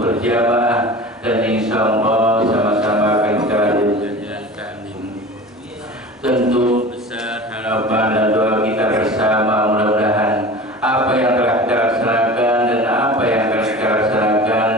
berjamaah dan insya Allah sama-sama akan kalian. Tentu besar harapan dan doa kita bersama, mudah-mudahan apa yang telah kita laksanakan dan apa yang akan kita laksanakan,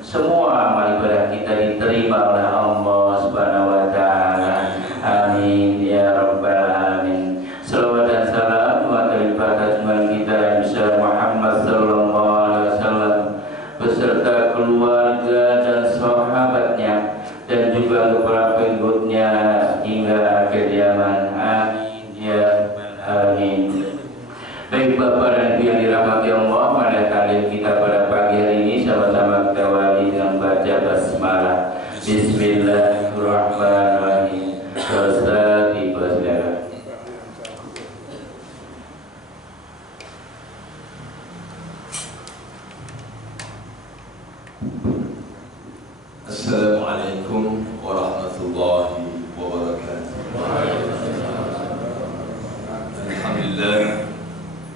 semua amal ibadah kita diterima oleh Allah Subhanahu wa Ta'ala. Amin ya rabbal alamin. Salawat dan salam atas junjungan kita yang besar Muhammad sallallahu alaihi wasallam beserta keluarga dan sahabatnya dan juga untuk para pengikutnya hingga akhir zaman. Amin ya rabbal alamin. Baik Bapak dan Ibu yang dirahmati Allah, pada kalian kita pada pagi hari ini sama-sama kita awali dengan baca basmalah. Bismillahirrahmanirrahim. Ustaz Ibu saudara. Assalamualaikum warahmatullahi wabarakatuh.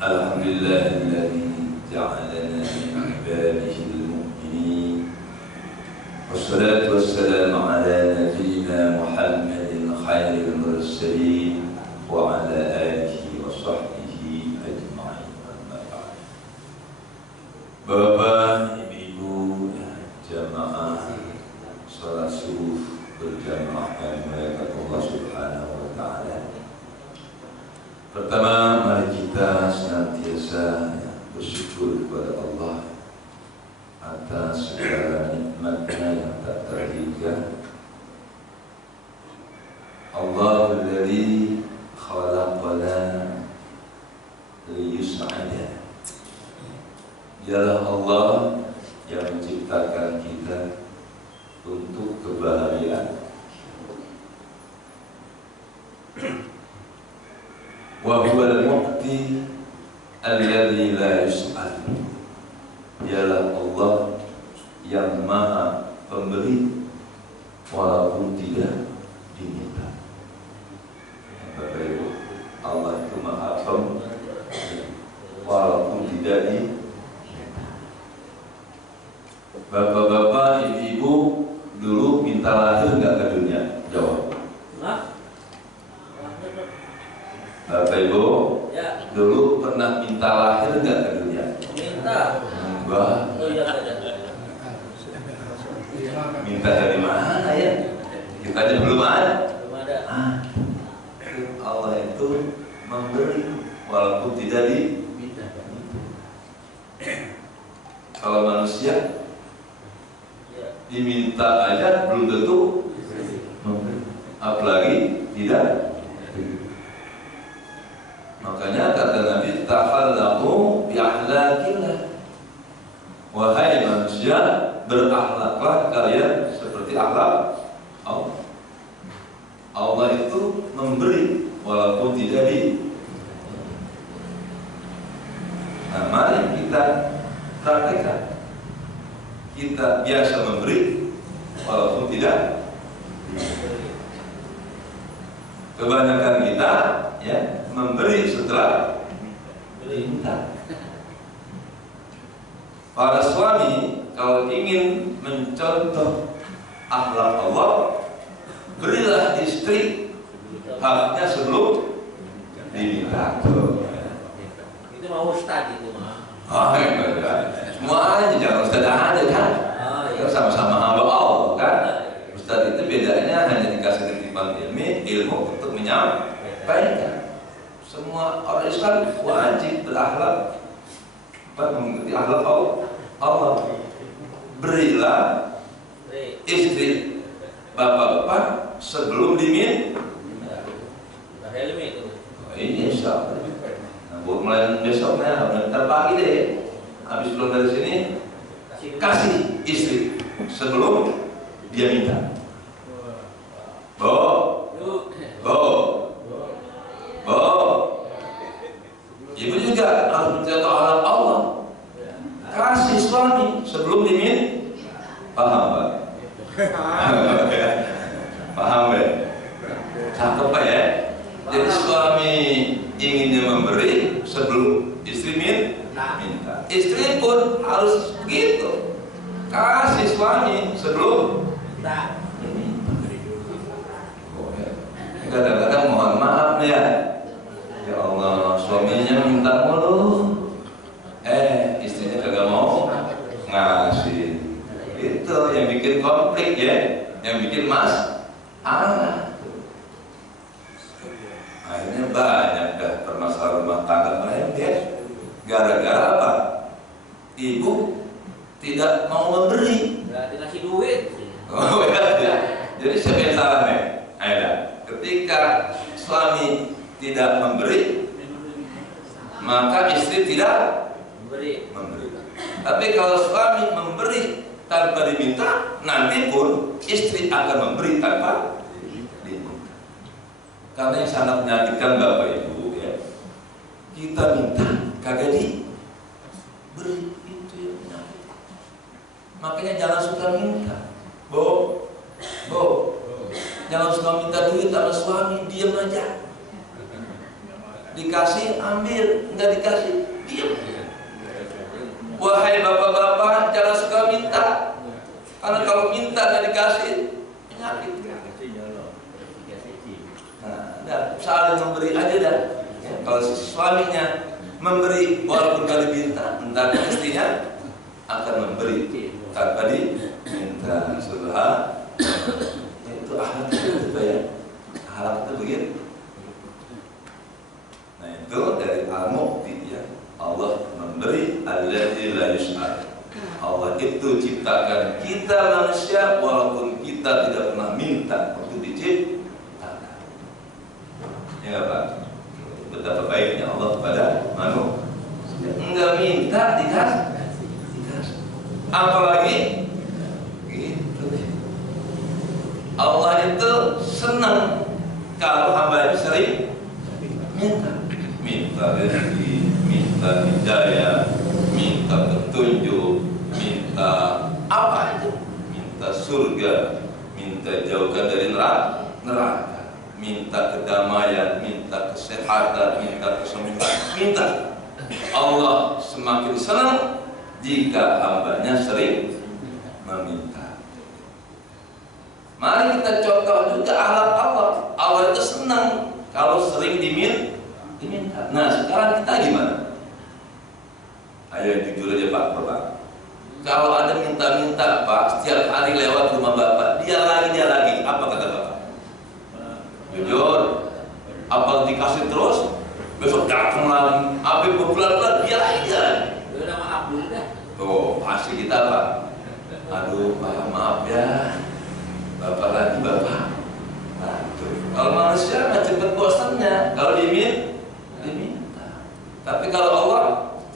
Alhamdulillahilladzi ja'alana min ibadihil mu'minin. Wassalatu wassalamu ala nabiyyina Muhammadin khairil mursalin wa ala alihi wa sahbihi ajma'in. Bapak, Ibu, jamaah salat subuh berjamaah yang dimuliakan Allah Subhanahu wa Ta'ala. Pertama, mari kita senantiasa bersyukur kepada Allah atas segala nikmatnya yang tak terhingga. Allahul ladzi khalaqana liyus'ada. Dialah Allah yang menciptakan kita untuk kebahagiaan. Wa huwal mu'ti alladzi la yus'al. Dialah Allah yang Maha Pemberi walaupun tidak diminta. Bapak Ibu, Allah itu Maha Pemberi walaupun tidak diminta. Bapak-bapak, ibu-ibu, dulu minta lahir nggak ke dunia? Jawab. Bapak Ibu, ya. Dulu pernah minta lahir nggak ke dunia? Minta. Enggak. Oh iya ada. Minta dari mana ya? Kita aja belum ada. Belum ada. Allah itu memberi walaupun tidak diminta. Kalau manusia diminta aja belum tentu memberi, apalagi tidak. Makanya kata Nabi, takhallaqu bi akhlaqillah. Wahai manusia, berakhlaklah kalian seperti akhlak Allah. Allah itu memberi walaupun tidak di. Nah, mari kita praktekkan. Kita biasa memberi walaupun tidak. Kebanyakan kita ya memberi setelah diminta. Para suami kalau ingin mencontoh akhlak Allah, berilah istri haknya sebelum diminta. Itu mau ustad itu mah. Semuanya jangan ustad ada kan? Kita sama-sama hamba Allah kan? Ustad itu bedanya hanya dikasih titipan ilmu untuk menyampaikan. Semua orang Islam wajib berakhlak mengikuti akhlak Allah. Berilah istri bapak-bapak sebelum diminta. Helmi itu. Ini insya Allah. Nah, buat mulai besoknya, ntar pagi deh. Habis pulang dari sini, kasih istri sebelum dia minta. Ibu juga harus mencontoh akhlak Allah. Kasih suami sebelum diminta. Paham Pak? Paham ya? Cakep Pak ya? Jadi suami inginnya memberi sebelum istri minta. Istri pun harus begitu. kasih suami sebelum Tak. kadang-kadang mohon maaf nih ya. Ya Allah, suaminya minta mulu, istrinya kagak mau ngasih. Itu yang bikin konflik ya, yang bikin masalah. Akhirnya banyak dah permasalahan rumah tangga banyak ya. Gara-gara apa? Ibu tidak mau memberi. Berarti ngasih duit. Oh ya. Jadi siapa yang salah nih? Ayo, ketika suami tidak memberi, maka istri tidak memberi. Tapi kalau suami memberi tanpa diminta, nanti pun istri akan memberi tanpa diminta. Karena yang sangat menyakitkan Bapak Ibu ya, kita minta kagak diberi, itu yang menyakitkan. Makanya jangan suka minta, Bo, jangan suka minta duit sama suami, diam aja. Dikasih ambil, enggak dikasih diam. Wahai bapak-bapak, jangan suka minta, karena kalau minta nggak dikasih penyakit. Nah, saling memberi aja dah. Ya, kalau suaminya memberi walaupun nggak diminta, entah istrinya akan memberi tanpa diminta. Subhanallah. Itu akhlak itu ya. Akhlak itu begitu. Nah itu dari al-mu'ti ya. Allah memberi alladzi la yus'al. Allah itu ciptakan kita manusia walaupun kita tidak pernah minta untuk diciptakan. Ya Pak. Betapa baiknya Allah kepada manusia. Enggak minta dikasih. Apalagi gitu. Allah itu senang kalau hamba sering minta rezeki, minta hidayah, minta petunjuk, minta apa itu? Minta surga, minta jauhkan dari neraka, minta kedamaian, minta kesehatan, minta kesembuhan, minta. Allah semakin senang jika hambanya sering meminta. Mari kita contoh juga akhlak Allah. Allah itu senang kalau sering diminta. Nah sekarang kita gimana? Ayo jujur aja Pak. Kalau ada minta-minta Pak, setiap hari lewat rumah Bapak, dia lagi. Apa kata Bapak? Jujur. Apa dikasih terus? Besok datang lagi. Apa berbulan-bulan dia lagi. Udah maaf dulu dah. Tuh pasti kita Pak. Aduh Pak maaf ya. Bapak lagi Bapak. Nah, kalau manusia nggak cepet bosannya. Kalau diminta. Tapi kalau Allah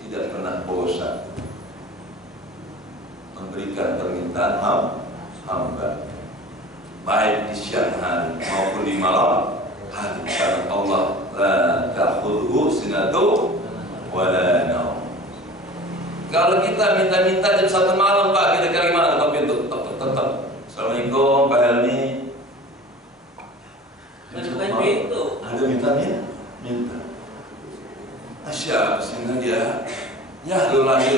tidak pernah bosan memberikan permintaan hamba, baik di siang hari maupun di malam hari. Karena Allah la ta'khudhuhu sinatun wa la naum. Kalau kita minta-minta jam 1 malam Pak, kira-kira gimana Pak pintu? Tetap. Assalamualaikum Pak Helmi. Bukan pintu. Ada minta. Asya, sehingga dia ya lu lagi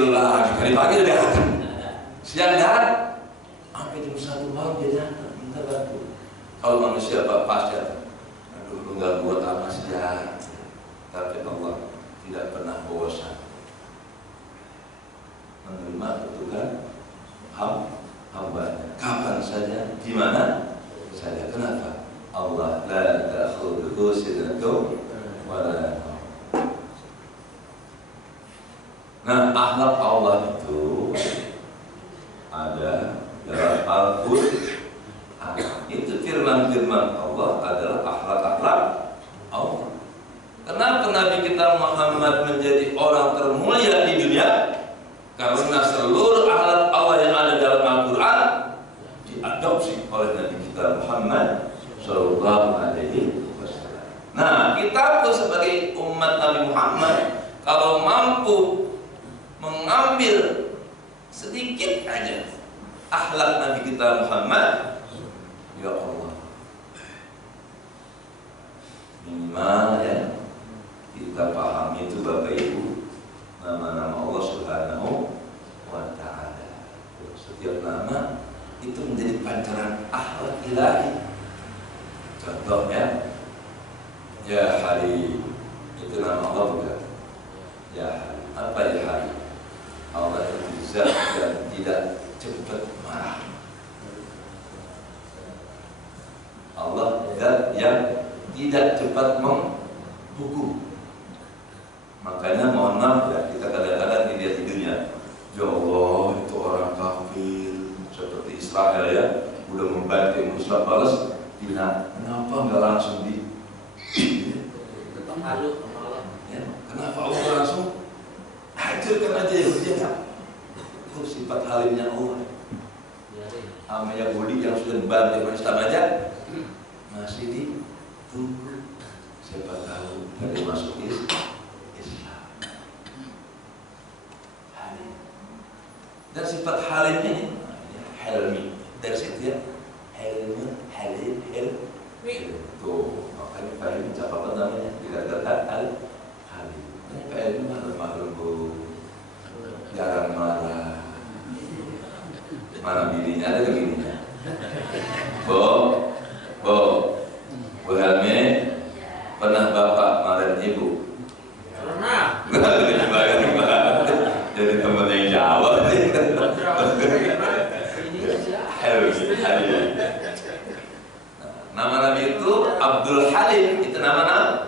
kali pagi udah datang, siang datang, sampai jam 1 malam dia datang minta bantu. Kalau manusia Pak pasti datang, aduh lu nggak buat apa sih ya. Tapi Allah tidak pernah bosan menerima kebutuhan hamba kapan saja, di mana saja. Kenapa? Allah la ta'khudhuhu sinatun wa la naum. Nah, akhlak Allah itu ada dalam Al-Qur'an. Itu firman-firman Allah adalah akhlak-akhlak Allah. Kenapa Nabi kita Muhammad menjadi orang termulia di dunia? Karena seluruh akhlak Allah yang ada dalam Al-Qur'an diadopsi oleh Nabi kita Muhammad Sallallahu Alaihi Wasallam. Nah, kita pun sebagai umat Nabi Muhammad kalau mampu mengambil sedikit aja akhlak Nabi kita Muhammad, ya Allah, minimal ya kita pahami itu Bapak Ibu nama-nama Allah Subhanahu wa Ta'ala. Setiap nama itu menjadi pancaran akhlak ilahi. Contohnya, Ya Halim, itu nama Allah bukan? Ya Halim, apa ya Halim? Allah itu zat yang tidak cepat marah. Allah zat yang tidak cepat menghukum. Makanya mohon maaf ya, kita kadang-kadang dilihat di dunia, ya Allah itu orang kafir seperti Israel ya, udah membanting Muslim balas, kenapa nggak langsung Tetap halu sama Allah. ya, kenapa Allah langsung hancurkan aja ya dia? Itu sifat halimnya Allah. Sama Yahudi yang sudah membanting Islam aja masih ditunggu, siapa tahu ada masuk Islam. Dan sifat halim ini helmi, dari situ ya, helmi, halim. Tuh, makanya Pak Helmi apa namanya? Dikatakan al-halim. Pak Helmi lemah lembut, jarang marah. Mana bininya ada begininya? Bu Helmi, pernah Bapak marahin Ibu? Pernah. Jadi teman yang jawab. Nama Nabi itu Abdul Halim, itu nama.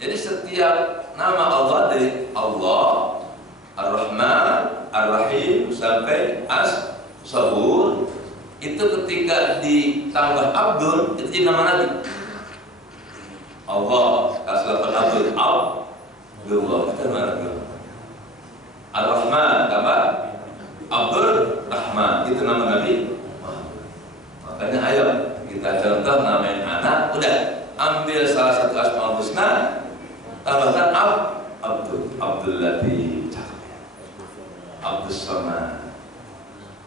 Jadi setiap nama Allah dari Allah, Ar-Rahman, Ar-Rahim sampai As-Sabur itu ketika ditambah Abdul itu jadi nama Nabi. Allah kasih Abdul Abdullah itu nama Nabi. Ar-Rahman tambah Abdul Rahman itu nama Nabi. Makanya ayo kita contoh namain anak, udah ambil salah satu asmaul husna, tambahkan Abdul Latif, Abdul Samad,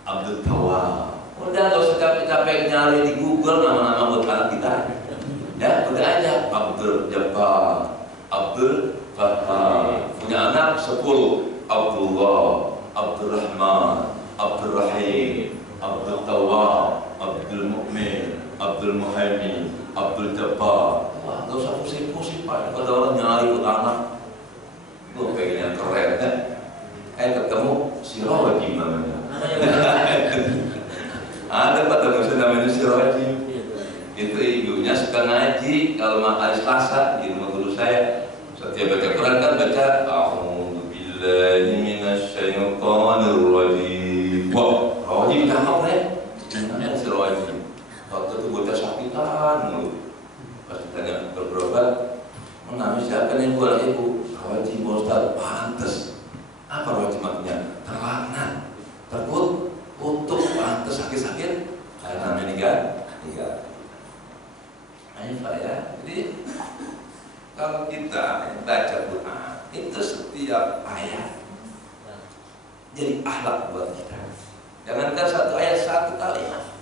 Abdul Tawwab. Udah gak usah capek-capek nyari di Google nama-nama buat anak kita. Ya, udah aja Abdul Jabbar, Abdul Fatah. Punya anak 10, Abdullah, Abdul Rahman, Abdul Rahim, Abdul Tawwab, Abdul Mu'min, Abdul Muhaimin, Abdul Jabbar. Wah, gak usah pusing-pusing Pak. Kalau orang nyari buat anak, gue pengen yang keren kan? Ketemu si Rojim namanya. Ada Pak teman namanya si Rojim. Itu ibunya suka ngaji kalau hari Selasa di rumah guru saya. Setiap baca Quran kan baca A'udzu billahi minasyaitonir rajim. Wah, Rojim cakep ya. Namanya si Rojim. Waktu itu bocah sakitan mulu. Pas ditanya berobat, namanya siapa nih bu? Ibu Rojim Ustaz. Pantes. Apa Rojim artinya? Terlaknat, terkutuk, pantes sakit-sakit. Karena namanya nikah. Ini Pak ya. Jadi kalau kita baca Quran itu setiap ayat jadi akhlak buat kita. Jangankan satu ayat satu kalimat.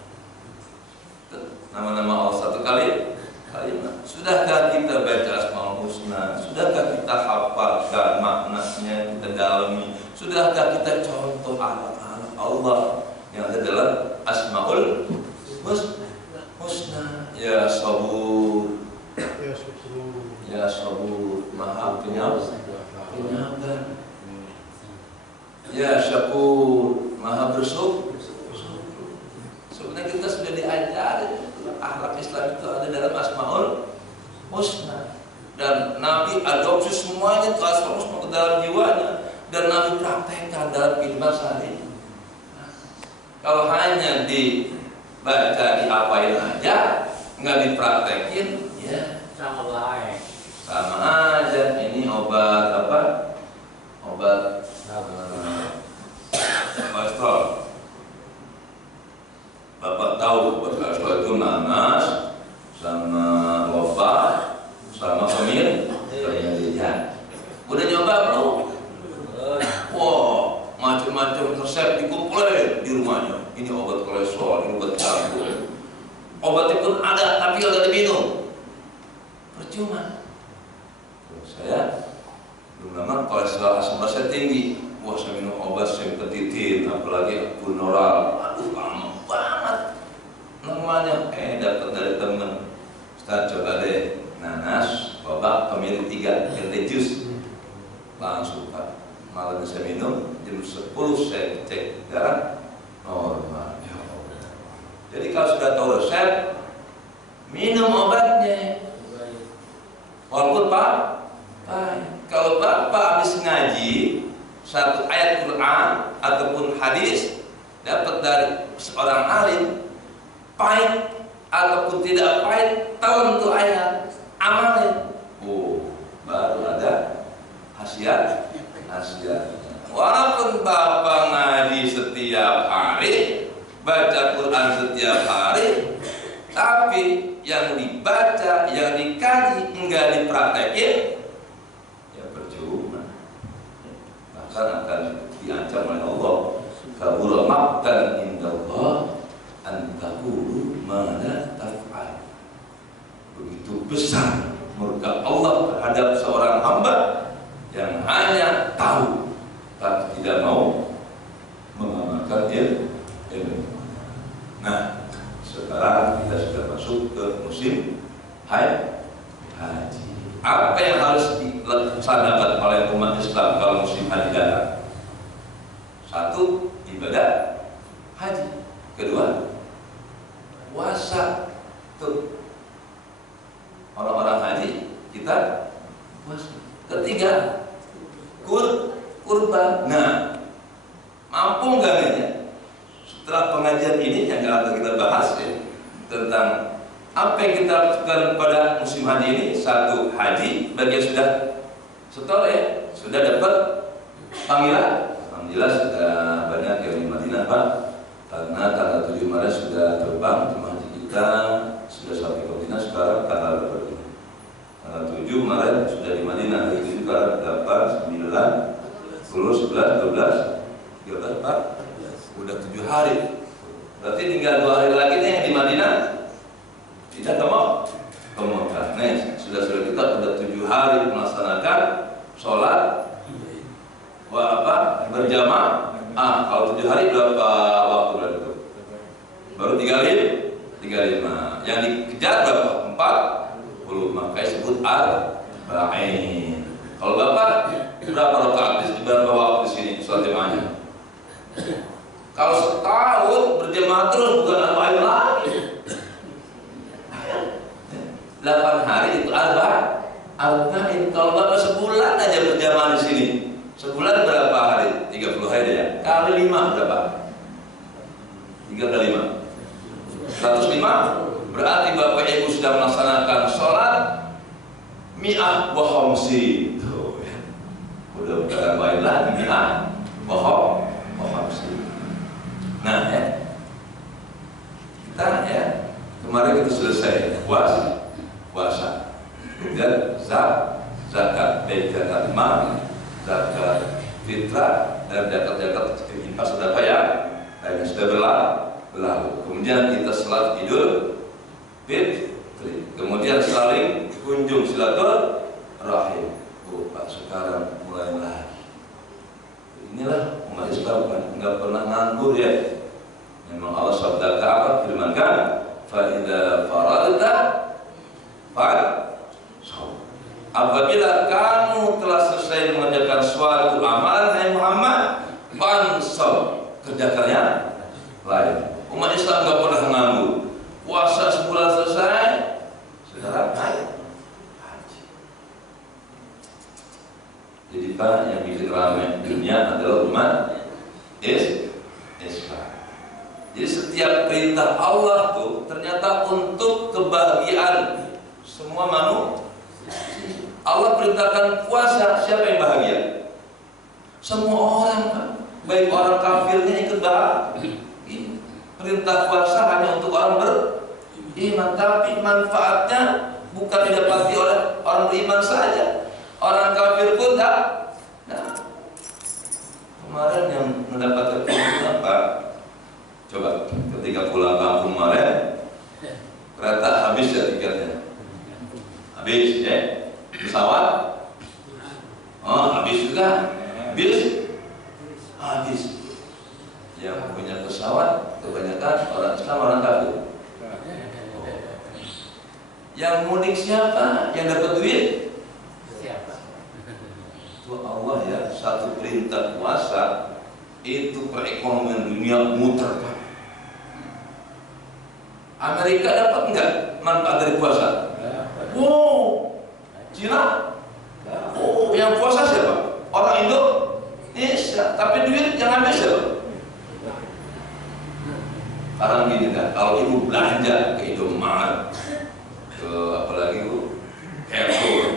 Nama-nama Allah satu kalimat. Sudahkah kita baca Asmaul Husna? Sudahkah kita hafalkan maknanya, kita dalami? Sudahkah kita contoh akhlak Allah yang ada dalam Asmaul Husna? Ya Sabur, Ya Sabur, Maha Penyabar. Ya Syakur, Maha bersyukur. Sebenarnya kita sudah diajari akhlak Islam itu ada dalam Asmaul Husna. Dan Nabi adopsi semuanya itu Asmaul Husna ke dalam jiwanya. Dan Nabi praktekkan dalam kehidupan sehari. Kalau hanya dibaca, diapain aja, nggak dipraktekin, ya sama baik. sama aja. Ini obat apa? Obat kolesterol. Bapak tahu obat kolesterol itu nanas, sama lobak, sama pemilihan. Udah nyoba belum? Wow, macam-macam resep dikumpulin di rumahnya. Ini obat kolesterol, ini obat jantung. Obatnya pun ada, tapi nggak diminum. Percuma. Saya belum lama kolesterol asam saya tinggi. wah saya minum obat simpetitin, apalagi kunoral, aduh lama banget. Namanya dapat dari temen, Ustaz coba deh nanas, babak, kemiri 3, teh jus. Langsung Pak, malam saya minum, jam 10 saya cek darah normal. Ya Allah. Jadi kalau sudah tahu resep, minum obatnya. Walaupun Pak, kalau Bapak habis ngaji satu ayat Quran ataupun hadis dapat dari seorang alim, pahit ataupun tidak pahit, telan tuh ayat, amalin. Baru ada khasiat. Walaupun Bapak ngaji setiap hari, baca Quran setiap hari, tapi yang dibaca, yang dikaji enggak dipraktekin, ya percuma. Bahkan akan diancam oleh Allah. Kabura maqtan indallah an taqulu ma la taf'al. Begitu besar murka Allah terhadap seorang hamba yang hanya tahu tapi tidak mau mengamalkan ilmu. Nah, sekarang kita sudah masuk ke musim haji. Apa yang harus dilaksanakan oleh umat Islam kalau musim haji datang? Satu, ibadah haji. Kedua, puasa. Tuh, orang-orang haji kita puasa. Ketiga, kurban. Nah, mampu nggak ya? Setelah pengajian ini yang akan kita bahas ya, tentang apa yang kita lakukan pada musim haji ini. Satu, haji bagi yang sudah setor ya, sudah dapat panggilan. Alhamdulillah sudah banyak yang di Madinah Pak, karena tanggal 7 Maret sudah terbang jemaah haji kita sudah sampai ke Madinah. Sekarang tanggal berapa? Tanggal 7 Maret sudah di Madinah. Hari itu sekarang 8, 9, 10, 11, 12, 13 Pak. Udah 7 hari. Berarti tinggal 2 hari lagi nih yang di Madinah. Tidak ke Mekah. Nih, sudah kita sudah 7 hari melaksanakan sholat berjamaah. Kalau 7 hari berapa waktu berarti itu? Baru 35. Yang dikejar berapa? 40. Makanya disebut arba'in. Kalau Bapak berapa rakaat di berapa waktu di sini sholat jamaahnya? Kalau setahun berjamaah terus bukan arba'in lagi. 8 hari itu arba'in. Kalau Bapak sebulan aja berjamaah di sini, sebulan berapa hari? 30 hari ya. Kali 5 berapa? 3 kali 5 105. Berarti Bapak Ibu sudah melaksanakan sholat mi'ah wa khamsin. Tuh ya. Udah arba'in lagi mi'ah wa khamsin. Nah ya, kita ya kemarin kita selesai puasa, kemudian zakat, baik zakat mal, zakat fitrah, dan zakat infak sedekah ya, dan sudah berlalu. Kemudian kita salat Idul Fitri, kemudian saling kunjung silaturahim. Pak, sekarang mulai lagi. Inilah umat Islam kan nggak pernah nganggur ya. Memang Allah sabda Ka'bah firmankan, fa idza faradta apabila kamu telah selesai mengerjakan suatu amalan, hai Muhammad, fansab, kerjakannya lain. Umat Islam nggak pernah nganggur. Puasa sebulan selesai, sekarang haji. Jadi Pak, yang bikin ramai dunia adalah umat Islam. Jadi setiap perintah Allah tuh ternyata untuk kebahagiaan semua manusia. Allah perintahkan puasa, siapa yang bahagia? Semua orang kan, baik orang kafirnya ikut bahagia. Perintah puasa hanya untuk orang beriman, tapi manfaatnya bukan didapati oleh orang beriman saja. Orang kafir pun tak. Nah, kemarin yang mendapatkan apa? Coba ketika pulang kampung kemarin, kereta habis ya tiketnya. Habis ya. Pesawat? Oh, habis juga. Habis. kebanyakan orang Islam, orang kafir. Yang mudik siapa? Yang dapat duit? Siapa? Itu Allah ya, satu perintah puasa itu perekonomian dunia muter. Amerika dapat nggak manfaat dari puasa? Wow, Cina? Oh, yang puasa siapa? Orang Indonesia. Tapi duit yang ambil siapa? Sekarang gini kan, kalau ibu belanja ke Indomaret, ke apalagi bu, Carrefour,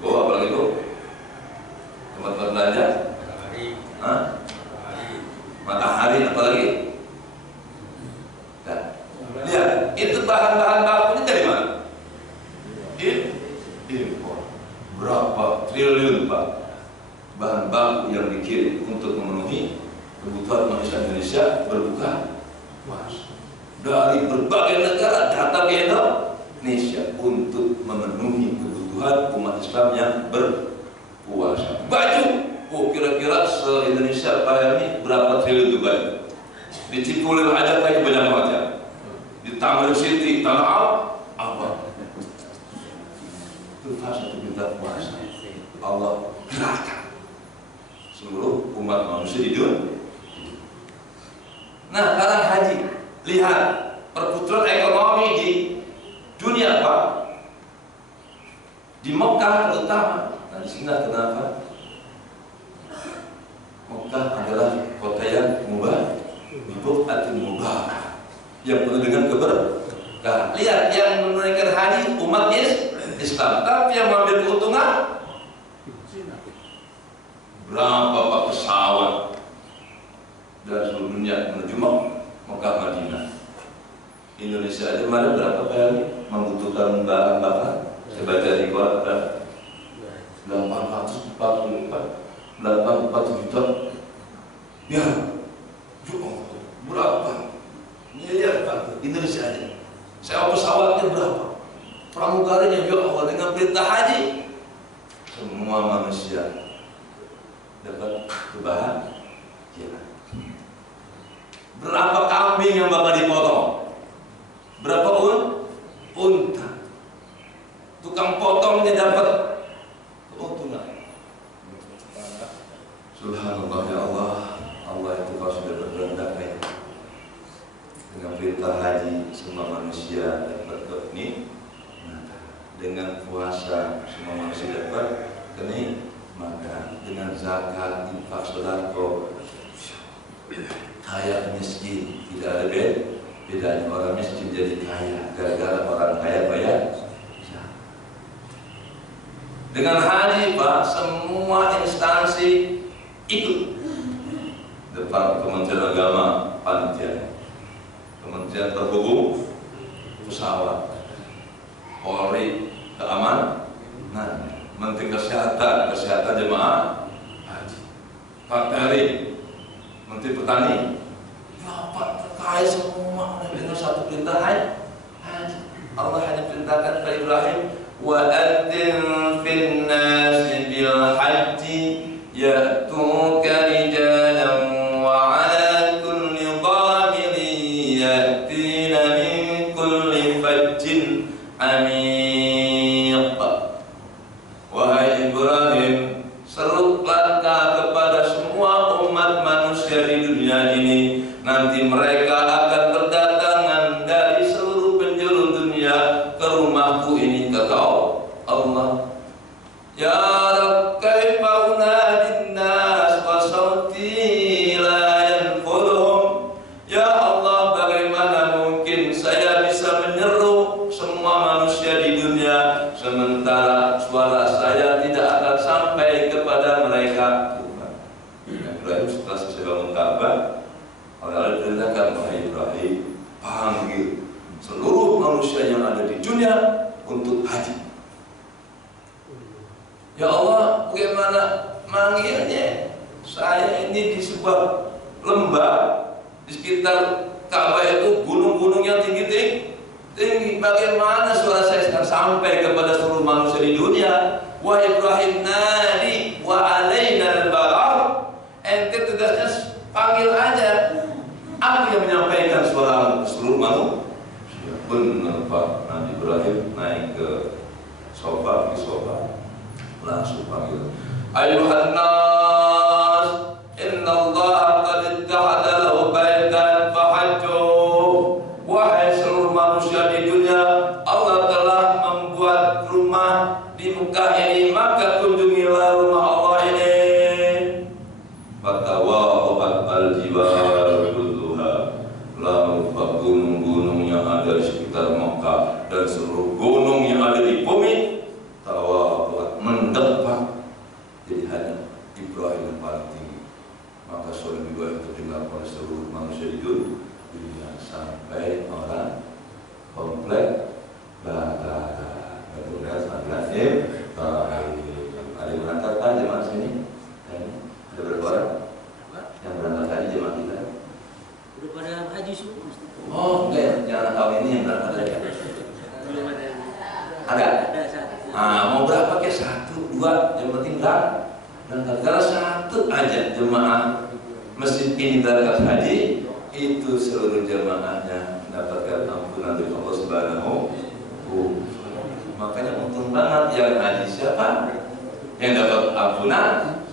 apalagi bu, tempat belanja, Matahari, apalagi? Nah, lihat, itu bahan-bahan bakunya dari mana? Impor. Berapa triliun Pak bahan baku yang dikirim untuk memenuhi kebutuhan manusia Indonesia berbuka puasa dari berbagai negara datang ke Indonesia untuk memenuhi kebutuhan umat Islam yang berpuasa. Baju, kira-kira se-Indonesia ini berapa triliun itu baju? Di Cipulir aja kayak banyak banget ya. Di Tamrin City, Tanah apa? Itu satu perintah puasa. Allah gerakan seluruh umat manusia di dunia. Nah, sekarang haji, lihat perputaran ekonomi di dunia Pak. Di Mekah terutama. Nah, di sini kenapa? Mekah adalah kota yang mubarak, yang penuh dengan keberkahan. Lihat yang menunaikan haji umat Islam, tapi yang mengambil keuntungan berapa Pak pesawat dari seluruh dunia menuju Mekah Madinah. Indonesia aja kemarin berapa kali membutuhkan bahan bakar? Saya baca di koran 840 juta. Ya, berapa miliar Pak Indonesia aja. Sewa pesawatnya berapa? Pramugaranya ya Allah, dengan perintah haji semua manusia dapat kebahagiaan. Berapa kambing yang bakal dipotong? Berapa unta? Tukang potongnya dapat keuntungan. Subhanallah ya Allah. Allah itu kalau sudah berkehendak ya, dengan perintah haji semua manusia dapat kenikmatan. Dengan puasa semua manusia dapat kenikmatan. Dengan zakat, infak, sedekah, kaya miskin tidak ada bedanya. Orang miskin jadi kaya gara-gara orang kaya bayar. Dengan haji Pak, semua instansi ikut. Depan Kementerian Agama, panitia, Kementerian Perhubungan, pesawat, Polri, keamanan, Menteri Kesehatan jemaah haji, Pak Peri, Menteri Petani, Pak terkait semua dengan satu perintah haji. Allah hanya perintahkan kepada Ibrahim, wa adzin fin nasi bil haji ya'tuka rijalan wa 'ala kulli dhamirin ya'tina min kulli fajjin amiq. Wahai Ibrahim, serulah kepada semua umat manusia di dunia ini, nanti mereka akan berdatangan dari seluruh penjuru dunia ke rumahku ini, kata Allah. Ya Rabb, kaifa unadin nas wa sauti la yanfuluhum. Ya Allah, bagaimana mungkin saya bisa menyeru semua manusia di dunia sementara suara saya tidak akan sampai kepada mereka. Ibrahim setelah selesai bangun Ka'bah, Allah perintahkan, wahai Ibrahim, panggil seluruh manusia yang ada di dunia untuk haji. Ya Allah, bagaimana manggilnya? Saya ini di sebuah lembah di sekitar Ka'bah itu gunung-gunung yang tinggi. Bagaimana suara saya akan sampai kepada seluruh manusia di dunia? Wahai Ibrahim, nadi wa alaina al-balagh. Ente tugasnya panggil aja. Aku yang menyampaikan manusia. Benar Pak, Nabi Ibrahim naik ke sofa, langsung panggil, ayuhan nas, innallaha qad ittahada lahu baitan fahajju. Wahai seluruh manusia di dunia, Allah telah membuat rumah di Mekah ini, maka kunjungilah rumah Allah ini. Fatawa'at al-jibal kulluha, lalu gunung-gunung yang ada di sekitar Mekah dan seluruh gunung yang ada di bumi tawa'at, mendepak. Jadi hanya Ibrahim yang paling tinggi. Maka suara Ibrahim terdengar oleh seluruh manusia di dunia sampai orang komplek Baqarah. Kemudian Ibrahim, ada yang berangkat kan jemaah sini? Ada berapa orang yang berangkat haji jemaah kita? Udah pada haji semua. Oh, enggak, jangan tahun ini yang berangkat aja. Belum ada. Ada? Ada satu. Mau berapa ke? 1, 2, yang penting berangkat. Kalau 1 aja jemaah masjid ini berangkat haji, itu seluruh jemaahnya mendapatkan ampunan dari Allah Subhanahu. Makanya untung banget yang haji siapa? Yang dapat ampunan,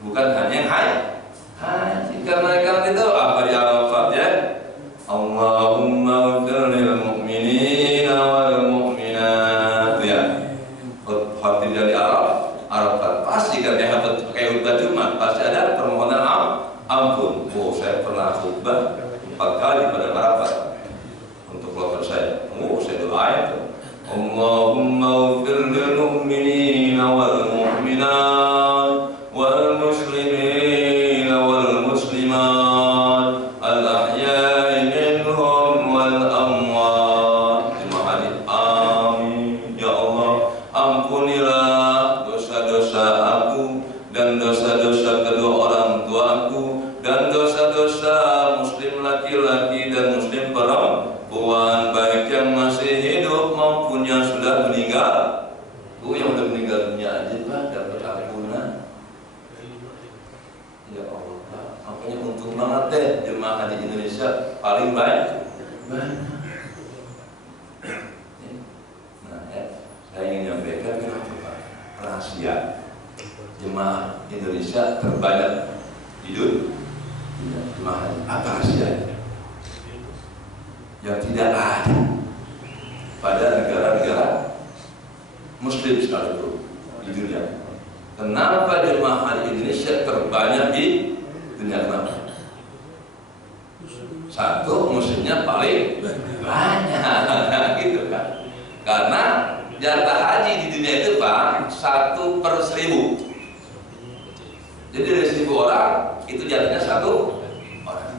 bukan hanya yang haji. Karena mereka itu apa di Arafat ya? Allahumma ighfir lil mu'minina wal mu'minat ya. Hati dari Arafat pasti kan dia pakai khutbah Jumat pasti ada permohonan ampun. Saya pernah khutbah 4 kali pada Arafat untuk keluarga saya. Saya doain tuh. Allahumma ighfir lil mu'minina wal mu'minat wal muslimina wal muslimat al ahya'i minhum wal amwat. Amin. Ya Allah, ampunilah dosa-dosa aku dan dosa-dosa kedua orang tuaku dan dosa-dosa muslim laki-laki dan muslim perempuan, baik yang masih hidup maupun yang sudah meninggal. Yang sudah meninggal dunia aja Pak dapat ampunan. Ya Allah Pak, makanya untung banget deh jemaah haji Indonesia paling banyak. Nah ya, saya ingin menyampaikan kenapa Pak rahasia jemaah Indonesia terbanyak di dunia. Jemaah haji apa rahasianya? Yang tidak ada pada negara-negara Muslim sekalipun di dunia. Kenapa jemaah haji Indonesia terbanyak di dunia? Kenapa? 1, Muslimnya paling banyak, gitu kan? Karena jatah haji di dunia itu Pak 1/1000. Jadi dari 1000 orang itu jatahnya 1 orang.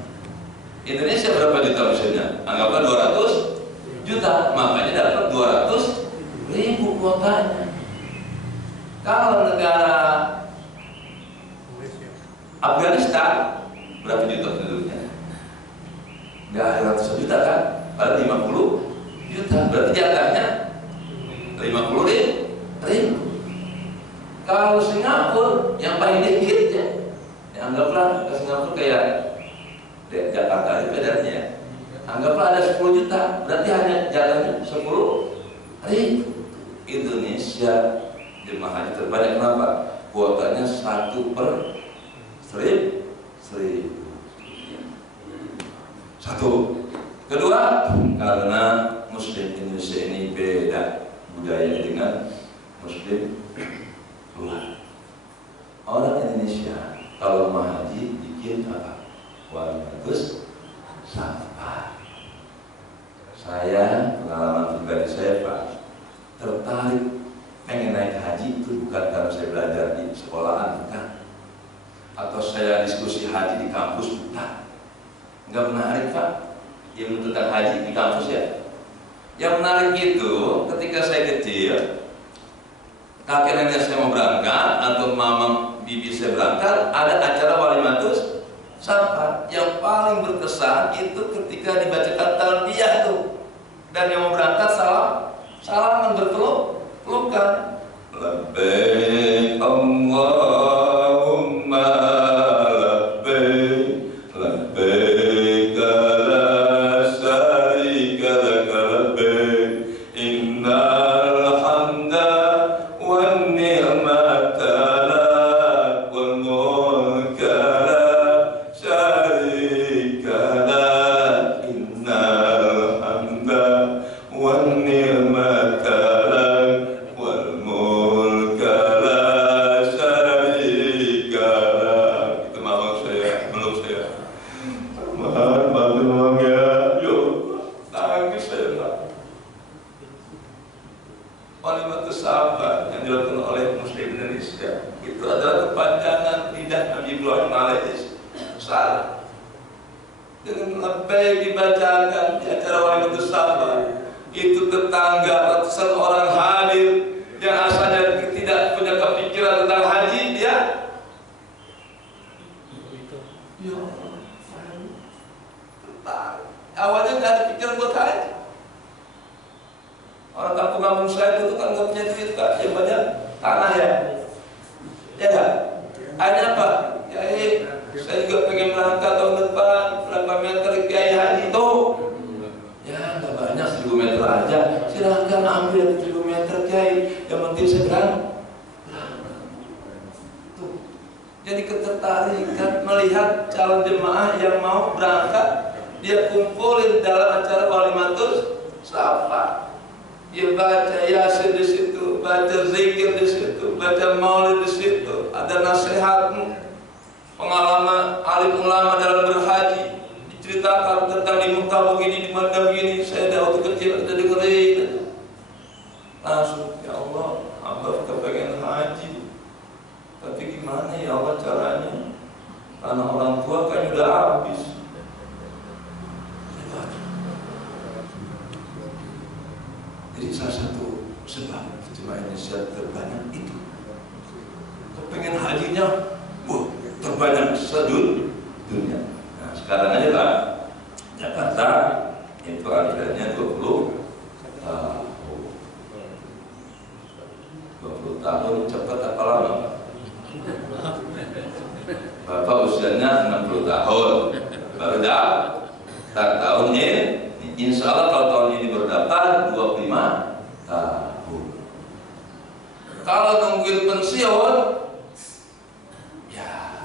Indonesia berapa juta muslimnya? Anggaplah 200 juta, makanya dapat 200.000 kuotanya. Kalau negara Afghanistan berapa juta penduduknya? Nggak ada ratusan juta kan? Pada 50 juta, berarti jatahnya 50.000. Kalau Singapura yang paling dikit ya, anggaplah ke Singapura kayak Jakarta aja bedanya ya. Anggaplah ada 10 juta, berarti hanya jatahnya 10.000. Indonesia jemaah haji terbanyak kenapa? Kuotanya 1/1000. 1. Kedua, karena Muslim Indonesia ini beda budaya dengan Muslim luar. Orang Indonesia kalau rumah haji bikin apa? Bagus sampah. Saya pengalaman pribadi saya Pak, tertarik pengen naik haji itu bukan karena saya belajar di sekolahan, bukan, atau saya diskusi haji di kampus, bukan. Enggak menarik Pak ilmu tentang haji di kampus ya. Yang menarik itu ketika saya kecil, kakek nenek saya mau berangkat atau mama bibi saya berangkat, ada acara walimatus safar. Yang paling berkesan itu ketika dibacakan talbiyah tuh, dan yang mau berangkat salaman berpelukan. Labbaik Allahumma labbaik, labbaik la syarika dibacakan di acara Wali Safa. Itu tetangga ratusan orang hadir yang asalnya tidak punya kepikiran tentang haji, dia awalnya nggak ada pikiran buat haji. Orang kampung-kampung saya dulu kan nggak punya duit, Kak, yang banyak tanah ya kan? Akhirnya apa? Ya, saya juga pengen berangkat tahun depan, berapa meter Kiai Haji itu? Ya nggak banyak, 1000 meter aja. Silahkan ambil 1000 meter Kiai, yang penting segera. Tuh. Jadi ketertarikan melihat calon jemaah yang mau berangkat, dia kumpulin dalam acara Walimatus Safa. Dia baca Yasin di situ, baca zikir di situ, baca maulid di situ, ada nasihat, pengalaman alim ulama dalam berhaji, diceritakan tentang di Mekah begini, di Madinah begini. Saya waktu kecil sudah dengerin. Langsung, ya Allah, hamba kepengen haji, tapi gimana ya Allah caranya? Karena orang tua kan udah habis. Jadi salah satu sebab jemaah Indonesia terbanyak itu kepengen hajinya, terbanyak sedunia. Nah sekarang aja Pak, Jakarta itu akhirnya 20 tahun cepat apa lama? Bapak usianya 60 tahun, baru tahun ini. Insya Allah kalau tahun ini berdaftar 25 tahun. Kalau nungguin pensiun, ya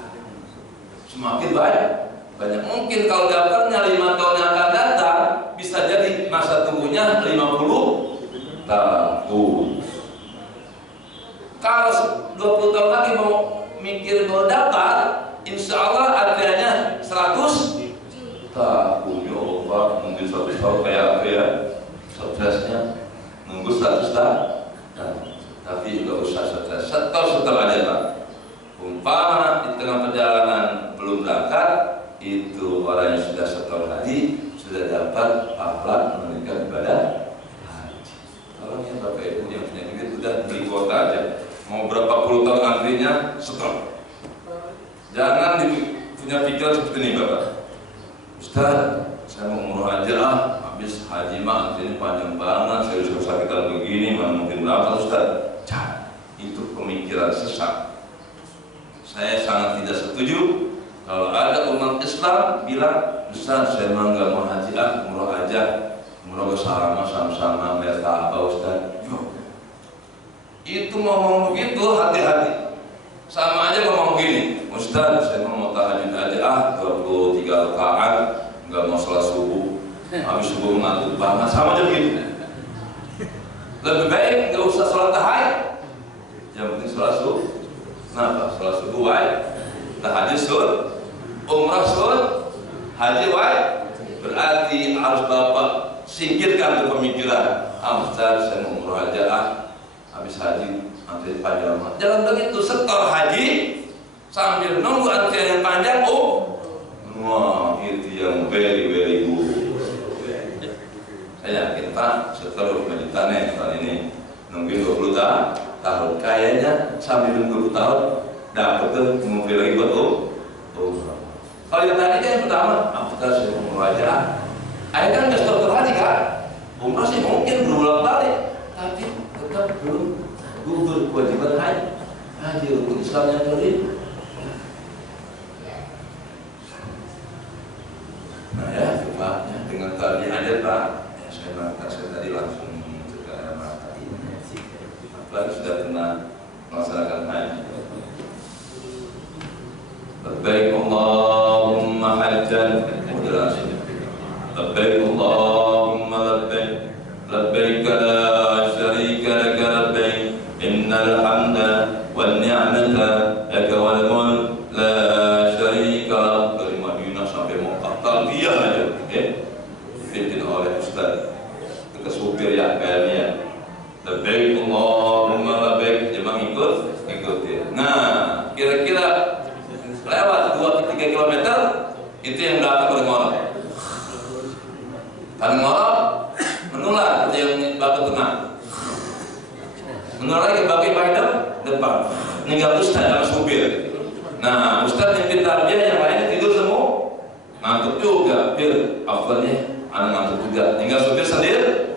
semakin banyak. Mungkin kalau daftarnya 5 tahun yang akan datang, bisa jadi masa tunggunya 50 tahun. Kalau 20 tahun lagi mau mikir mau daftar, insya Allah artinya 100 tahun. Ya Allah, nunggu 100 tahun kayak apa ya? Suksesnya nunggu 100 tahun. Tapi nggak usah stres, setor aja Pak. Umpama di tengah perjalanan belum berangkat, itu orang yang sudah setor haji sudah dapat pahala menunaikan ibadah haji. Tolong ya Bapak Ibu yang punya duit sudah beli kuota aja. Mau berapa puluh tahun antrinya setor. Jangan punya pikiran seperti ini Bapak. Ustaz, saya mau umroh aja habis haji mah antrinya panjang banget, saya sudah sakitan begini, mana mungkin berapa Ustaz? Itu pemikiran sesat. Saya sangat tidak setuju kalau ada umat Islam bilang, Ustaz saya mah nggak mau haji umroh aja, umroh sama-sama biar apa Ustaz? Itu ngomong begitu hati-hati. Sama aja ngomong gini, Ustaz saya mau tahajud aja 23 rakaat, nggak mau sholat subuh, habis subuh ngantuk banget, sama aja begitu. Lebih baik nggak usah sholat tahajud, yang penting sholat subuh. Kenapa? Sholat subuh wajib, tahajud sunnah, umrah sunnah, haji wajib. Berarti harus Bapak singkirkan tuh pemikiran, Ustaz saya mau umrah aja habis haji antri panjang. Jangan begitu, setor haji sambil nunggu antrian yang panjang. Wah itu yang very good. Saya yakin Pak, setor 5 juta nih tahun ini, nungguin 20 tahun. Kayaknya sambil nunggu 20 tahun dapat tuh mobil lagi buat Kalau yang tadi kan yang pertama, kita sudah mau aja. Akhirnya kan nggak setor haji kan? Umrah sih mungkin berulang balik, tapi tetap belum gugur kewajiban haji rukun Islam yang kelima. Nah ya, Pak, ya, dengan tadi aja Pak, ya, saya tadi langsung ke mata ini. Apalagi sudah pernah melaksanakan haji. Labbaik Allahumma hajjan, labbaik Allahumma labbaik, labbaik la syarika laka labbaik, innal hamda wan ni'mata laka wal mulk la syarika lak. Dari Madinah sampai Mekah talbiyah aja, dipimpin oleh Ustaz ke supir yang kayaknya labbaik Allahumma labbaik, jemaah ikuti. Nah kira-kira lewat 2-3 kilometer itu yang belakang oleh orang. Kan ngorok menular seperti yang batu tengah. Menular lagi bagi pada depan. Tinggal ustaz sama supir. Nah, ustaz yang pintar dia, yang lainnya tidur semua. Ngantuk juga, pir. Afalnya anak ngantuk juga. Tinggal supir sendiri.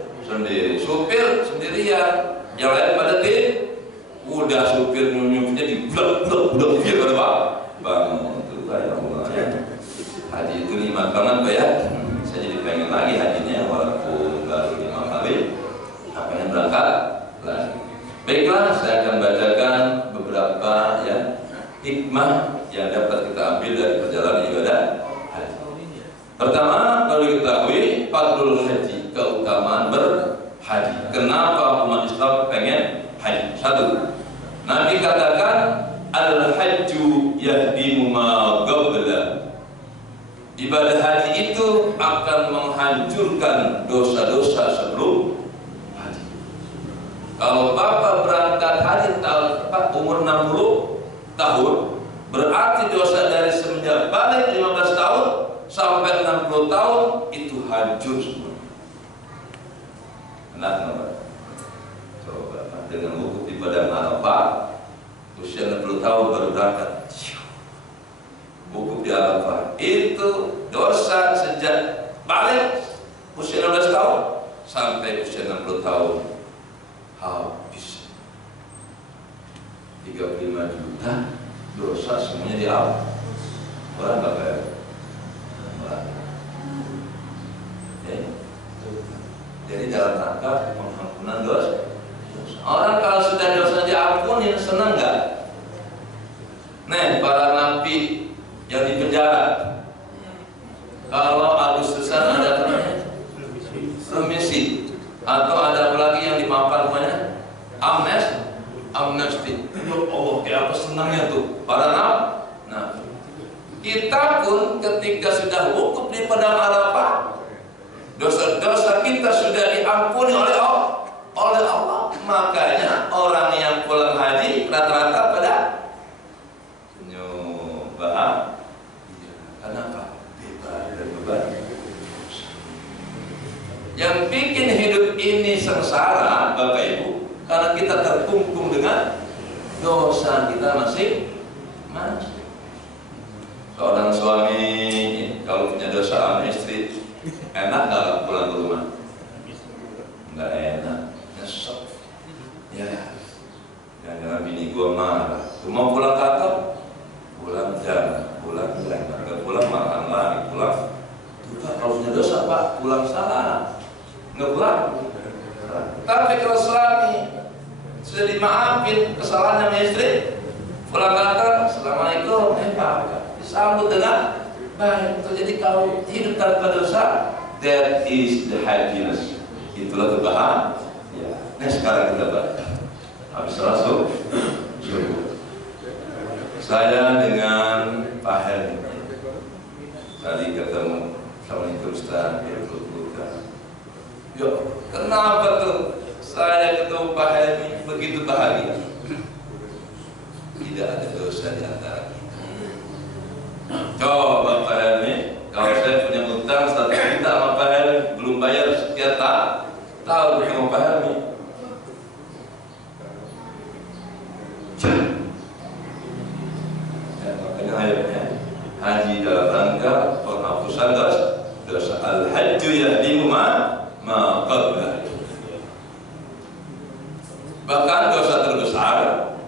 Supir sendirian. Yang lain pada udah supir nyunyuknya di blok dia pada bangun. Itu ya Allah. Haji itu nikmat banget Pak ya. Saya jadi pengen lagi hajinya walaupun baru 5 kali. Apanya berangkat lagi. Baiklah, saya akan bacakan beberapa ya hikmah yang dapat kita ambil dari perjalanan ibadah haji. Pertama, perlu diketahui fadlul haji, keutamaan berhaji. Kenapa umat Islam pengen haji? Satu, Nabi katakan al-hajju yahdimu ma qabla. Ibadah haji itu akan menghancurkan dosa-dosa sebelum haji. Kalau Bapak berangkat haji umur 60 tahun, berarti dosa dari semenjak balik 15 tahun sampai 60 tahun itu hancur semua. Kenapa? Coba dengan wukuf di Padang Arafah, usia 60 tahun baru berangkat. Wukuf di Arafah itu dosa sejak balik usia 16 tahun sampai usia 60 tahun habis. 35 juta dosa semuanya dihapus. Orang nggak bayar. Jadi dalam rangka pengampunan dosa. Orang kalau sudah dosa diampuni senang nggak? Nih para nabi yang di penjara, kalau Agustusan ada remisi atau ada lagi yang dimaafkan namanya amnesti. Ya Allah, kayak apa senangnya tuh para nabi. Nah, kita pun ketika sudah wukuf di Padang Arafah, dosa-dosa kita sudah diampuni oleh Allah. Makanya orang yang pulang haji rata-rata pada senyum, bahagia. Kenapa? Bebas dari beban. Yang bikin hidup ini sengsara, Bapak Ibu, karena kita terkungkung dengan dosa kita masing-masing. Seorang suami kalau punya dosa sama istri, enak nggak pulang ke rumah? Nggak enak, nyesek. Ya, jangan bini gua marah. Mau pulang kantor, pulang jangan, nggak pulang makan lagi, pulang. Tuh, kalau punya dosa Pak, pulang salah, nggak pulang. Tapi kalau suami sudah dimaafin kesalahannya sama istri, pulang kantor, assalamualaikum, Pak, disambut dengan baik. Jadi kalau hidup tanpa dosa, that is the happiness. Itulah kebahagiaan. Ya. Nah sekarang kita baca. Habis langsung saya dengan Pak Helmi tadi ketemu. Assalamualaikum Ustaz. Yuk, kenapa tuh saya ketemu Pak Helmi begitu bahagia? Tidak ada dosa di antara kita. Coba Pak Helmi, kalau saya punya utang 1 juta sama Pak Helmi belum bayar sekian tahun sama Pak Helmi. Makanya ayatnya haji dalam rangka penghapusan dosa. Al-hajju yahdimu ma qabla. Bahkan dosa terbesar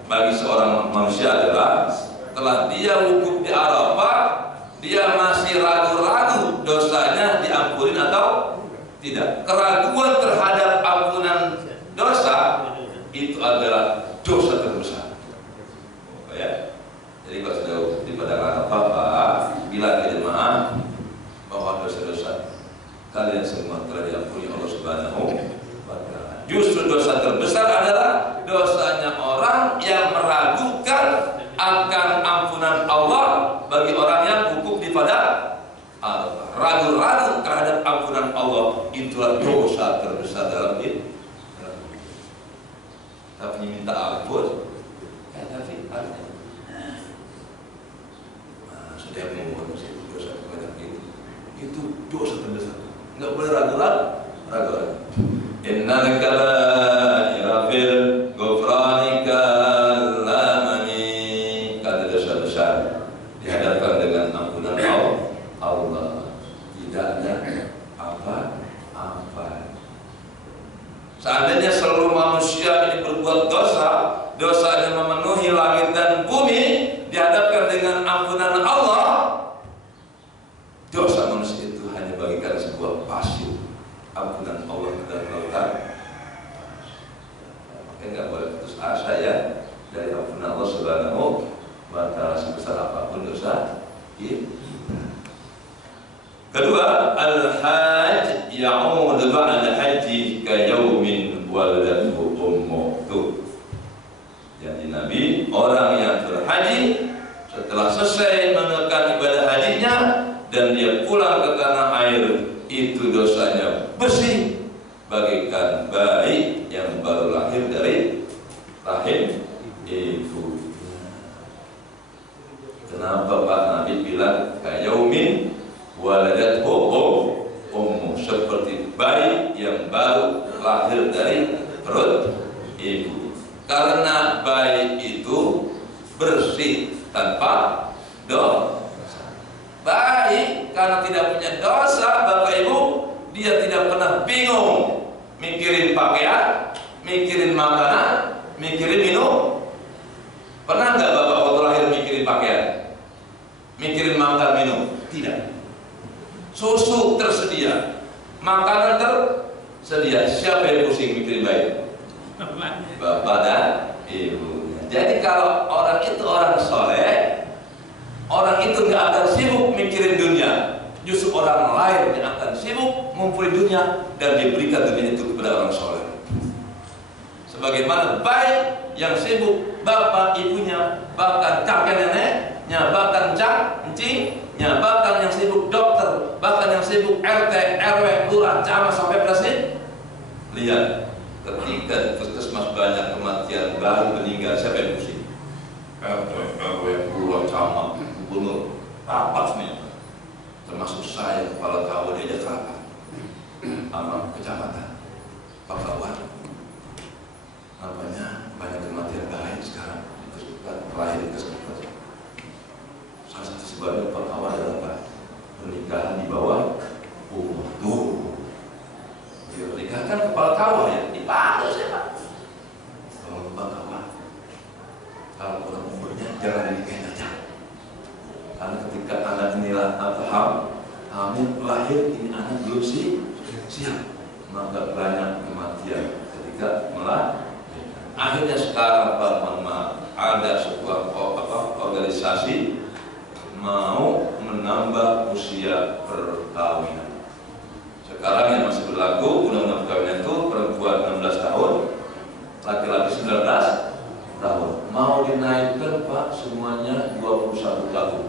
bagi seorang manusia adalah setelah dia wukuf di Arafah, dia masih ragu-ragu dosanya diampuni atau tidak. Keraguan terhadap ampunan dosa itu adalah dosa terbesar. Ya. Jadi kalau sudah di Padang Arafah, Pak, bilang ke jemaah bahwa dosa-dosa kalian semua telah diampuni Allah Subhanahu wa Ta'ala. Justru dosa terbesar adalah dosanya orang yang meragukan akan ampunan Allah bagi orang yang wukuf di Padang Arafah. Ragu-ragu terhadap ampunan Allah, itulah dosa terbesar dalam hidup. Tapi minta ampun, tapi artinya sudah membuat dosa kepada itu dosa terbesar. Nggak Nggak boleh ragu-ragu. Innal kaba'ira fil ghufranika lamani. Kata dosa besar dihadapkan dengan ampunan Allah. Tidak ada apa-apa. Seandainya seluruh manusia ini berbuat dosanya memenuhi langit dan bumi, dihadapkan dengan ampunan Allah, dosa manusia itu hanya bagikan sebuah pasir. Ampunan Allah dan lautan. Makanya nggak boleh putus asa ya dari ampunan Allah Subhanahu wa Ta'ala, sebesar apapun dosa kita. Kedua, al-hajj ya'ud ba'da haji ka yaumin waladathu ummuh. Tuh. Jadi Nabi, orang yang berhaji setelah selesai menunaikan ibadah hajinya dan dia pulang ke tanah air, itu dosanya bersih bagaikan bayi yang baru lahir dari rahim ibu. Kenapa Pak Nabi bilang ka yaumin waladathu ummuh, seperti bayi yang baru lahir dari perut ibu? Karena bayi itu bersih tanpa dosa. Bayi karena tidak punya dosa, Bapak Ibu, dia tidak pernah bingung mikirin pakaian, mikirin makanan, mikirin minum. Pernah nggak Bapak waktu lahir mikirin pakaian, mikirin makan minum? Tidak. Susu tersedia, makanan tersedia. Siapa yang pusing mikirin bayi? Bapak dan Ibu. Jadi kalau orang itu orang soleh, orang itu nggak akan sibuk mikirin dunia. Justru orang lain yang akan sibuk ngumpulin dunia dan diberikan dunia itu kepada orang soleh. Sebagaimana bayi yang sibuk bapak ibunya, bahkan kakek neneknya, bahkan encingnya, bahkan yang sibuk dokter, bahkan yang sibuk RT, RW, lurah, camat sampai presiden. Lihat, ketika di puskesmas banyak kematian baru meninggal, siapa yang pusing? RT, RW, lurah, camat, gubernur, rapat nih. Termasuk saya, kepala kawan diajak rapat sama kecamatan. Pak Kawan, namanya banyak kematian bayi sekarang lahir ke sekolah. Salah satu sebabnya Pak Kawan adalah Pak, pernikahan di bawah umur. Tuh, dia pernikahan kepala kawan ya, dipanggil saya Pak. Kalau Pak Kawan, kalau kurang umurnya jangan dinikahin aja. Karena ketika anak inilah hamil lahir, ini anak belum siap, maka banyak kematian ketika melahirkan. Akhirnya sekarang Pak, mohon maaf, ada sebuah organisasi mau menambah usia perkawinan. Sekarang yang masih berlaku undang-undang perkawinan itu perempuan 16 tahun, laki-laki 19 tahun. Mau dinaikkan Pak semuanya 21 tahun.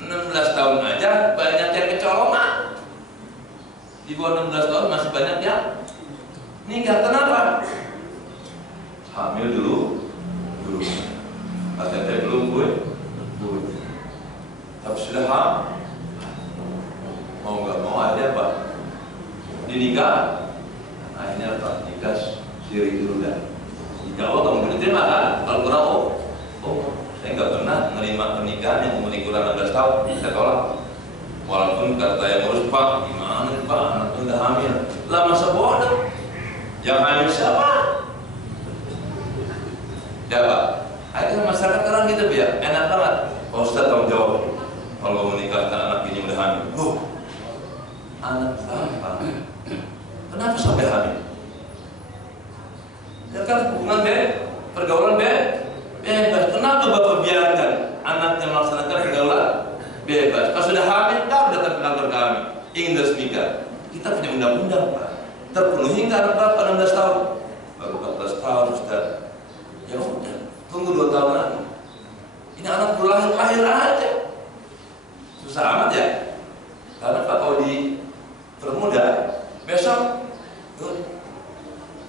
16 tahun aja banyak yang kecolongan. Di bawah 16 tahun masih banyak yang nikah. Kenapa? Hamil dulu. KTP belum gue. Tapi sudah mau nggak mau ada apa? Dinikah. Akhirnya Pak nikah siri dulu dah. Jika Allah kamu diterima kan? Kalau kurang saya nggak pernah menerima pernikahan yang umur kurang 16 tahun. Saya tolak. Walaupun kata yang urus Pak, gimana nih Pak, anak itu udah hamil. Lah masa bodoh? Yang hamil siapa? Ya Pak. Akhirnya masyarakat sekarang gitu ya, enak banget. Pak Ustadz tanggung jawab. Kalau mau nikah anak ini udah hamil. Loh, anak Bapak, kenapa sampai hamil? Ya kan hubungan pergaulan bebas. Kenapa Bapak biarkan anaknya melaksanakan pergaulan bebas? Pas sudah hamil, kan datang ke kantor kami, ingin resmikan. Kita punya undang-undang Pak. Terpenuhi nggak anak Bapak 16 tahun? Baru 14 tahun Ustaz. Ya udah, tunggu 2 tahun lagi. Ini anak baru lahir aja. Susah amat ya. Karena Pak kalau dipermudah, besok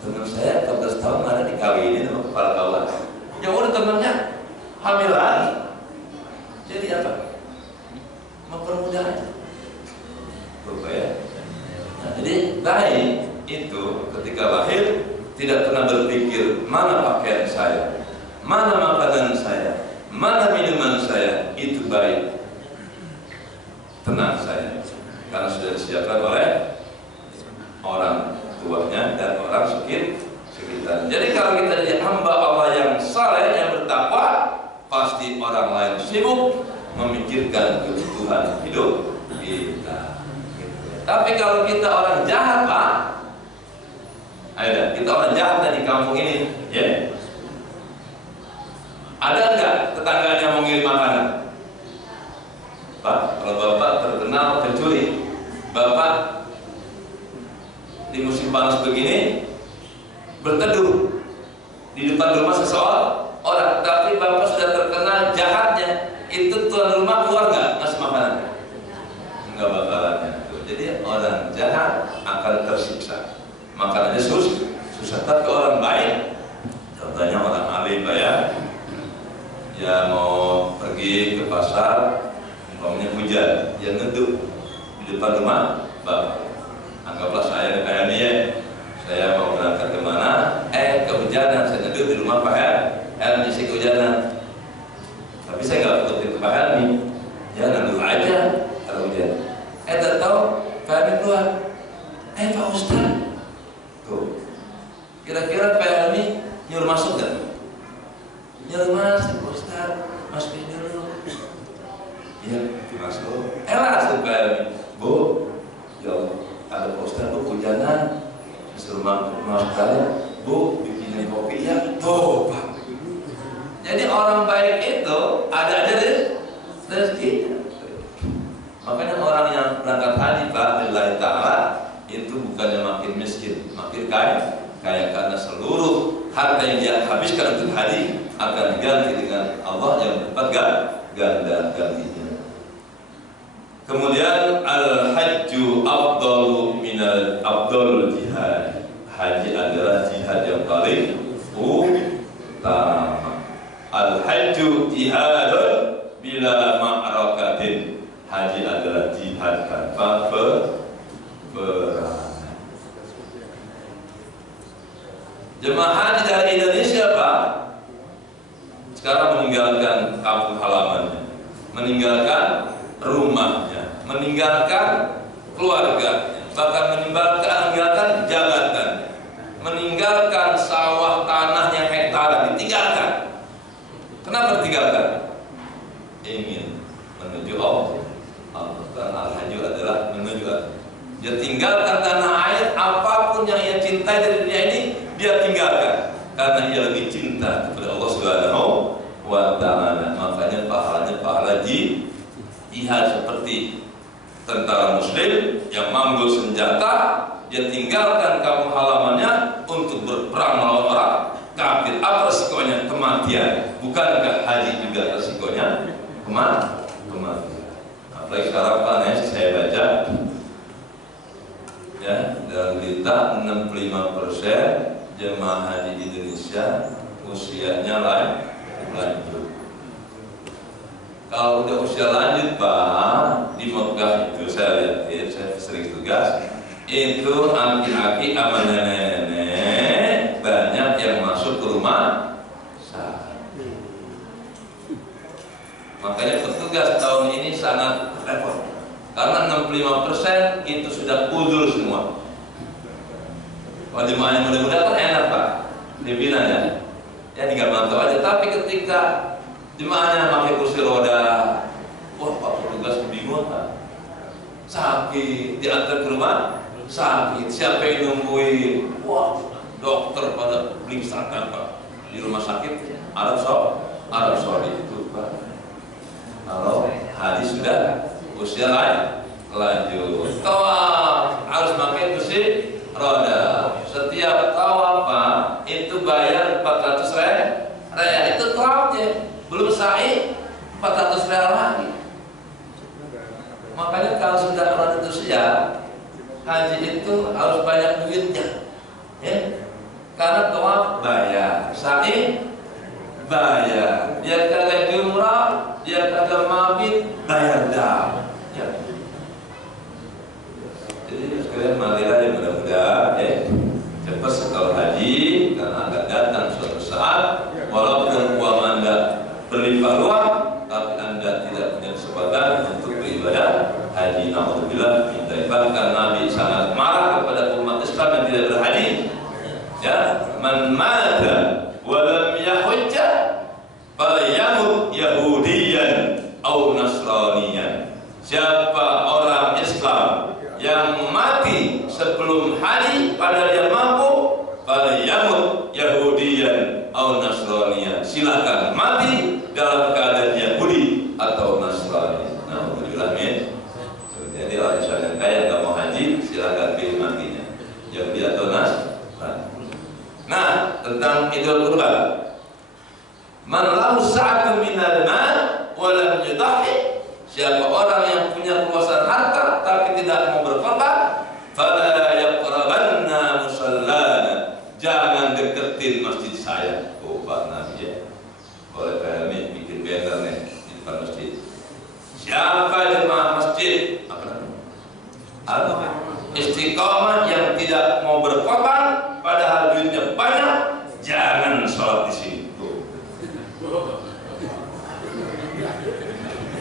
teman saya 14 tahun ada dikawinin sama kepala kawan. Ya udah temennya hamil lagi. Jadi apa? Mempermudah aja. Jadi bayi itu ketika lahir tidak pernah berpikir mana pakaian saya, mana makanan saya, mana minuman saya. Itu bayi tenang saya, karena sudah disiapkan oleh orang tuanya dan orang sekitar. Jadi kalau kita jadi hamba Allah yang saleh, yang bertakwa, pasti orang lain sibuk memikirkan kebutuhan hidup kita. Tapi kalau kita orang jahat, Pak, ayo kita orang jahat di kampung ini, ya. Ada enggak tetangga yang mau ngirim makanan? Pak, kalau Bapak terkenal pencuri, Bapak di musim panas begini berteduh di depan rumah seseorang, tapi Bapak sudah terkenal jahatnya, itu tuan rumah keluar nggak ngasih makanan? Nggak bakalan. Jadi orang jahat akan tersiksa, makanannya susah. Tapi orang baik, contohnya orang alim ya mau pergi ke pasar, umpamanya hujan, dia ngeduk di depan rumah Bapak. Anggaplah saya kayak ini ya, saya mau berangkat kemana, kehujanan, saya ngeduk di rumah Pak Helmi, si kehujanan. Tapi saya nggak tutup ke Pak Helmi, ya ngeduk aja kalau hujan. Tak tahu Pak Helmi keluar, Pak Ustaz, tuh, kira-kira Pak Helmi nyuruh masuk gak? Nyuruh masuk, Ustaz, masukin dulu. Iya, masuk. Masuk Pak Helmi, Bu, ya Allah, ada Pak Ustaz, Bu, hujanan, disuruh masuk kalian, Bu, bikinin kopi ya, tuh Pak. Jadi orang baik itu ada aja rezeki. Makanya orang yang berangkat haji, Pak, lillahi ta'ala, itu bukannya makin miskin, makin kaya karena seluruh harta yang dia habiskan untuk haji akan diganti dengan Allah yang berlipat ganda gantinya. Kemudian al-hajju afdalu minal afdalul jihad. Haji adalah jihad yang paling utama. Al-hajju jihadun bila ma'rakatin. Haji adalah jihad tanpa peperangan. Jemaah haji dari Indonesia, Pak, sekarang meninggalkan kampung halamannya, meninggalkan rumahnya, meninggalkan keluarganya, bahkan meninggalkan jabatan, meninggalkan sawah tanahnya hektaran, ditinggalkan. Kenapa ditinggalkan? Ingin menuju Allah. Karena al-hajju adalah menuju Allah. Dia tinggalkan tanah air, apapun yang ia cintai dari dunia ini dia tinggalkan, karena ia lebih cinta kepada Allah Subhanahu wa Ta'ala. Makanya pahala jihad seperti tentara Muslim yang mengambil senjata, dia tinggalkan kampung halamannya untuk berperang melawan orang kafir. Apa resikonya? Kematian. Bukankah haji juga resikonya kematian? Apalagi sekarang Pak, saya baca ya dalam berita 65% jemaah haji Indonesia usianya lanjut. Kalau udah usia lanjut, Pak, di Mekah itu saya lihat, saya sering tugas, itu aki-aki sama nenek-nenek banyak yang masuk ke rumah sakit. Makanya petugas tahun ini sangat repot, karena 65% itu sudah udzur semua. Kalau jemaahnya mudah-mudahan kan enak, Pak, pimpinannya ya tinggal mantau aja. Tapi ketika jemaahnya pakai kursi roda, wah Pak petugas bingung, Pak, sakit, diantar ke rumah sakit, siapa yang nungguin? Wah, dokter pada pingsan, Pak, di rumah sakit Arab Saudi itu, Pak. Kalau haji sudah usia lanjut, tawaf harus pakai kursi roda. Setiap tawaf, Pak, itu bayar 400 real. Itu tawafnya, belum sa'i 400 real lagi. Makanya kalau sudah orang itu siap, haji itu harus banyak duitnya, ya. Karena tawaf bayar, sa'i bayar, dia kagak jumrah, dia kagak mabit, bayar dah. Ya. Jadi ya marilah ya mudah-mudahan ya cepat setelah haji karena akan datang suatu saat walaupun uang Anda berlimpah ruah tapi Anda tidak punya kesempatan untuk beribadah haji. Alhamdulillah minta bahkan Nabi sangat marah kepada umat Islam yang tidak berhaji. Ya, man mata wa lam yahujja falyamut yahudiyan aw nasraniyan. Siapa orang Islam yang mati sebelum haji padahal dia mampu, falyamut yahudiyan aw nasraniyan. Silakan mati dalam keadaan Yahudi atau Nasrani. Nah, alhamdulillah min. Jadi orang Islam yang kaya nggak mau haji, silakan pilih matinya Yahudi atau Nasrani. Nah, tentang Idul Kurban. Man lahu sa'atun minal mal wa lam yudahhi. Siapa orang yang punya kekuasaan harta tapi tidak mau berkorban, fala yaqrabanna musallana. Jangan deketin masjid saya. Oh, Pak Nabi ya. Oleh kami bikin banner nih di depan masjid. Siapa jemaah masjid? Apa? Istiqomah yang tidak mau berkorban padahal duitnya banyak, jangan sholat di sini.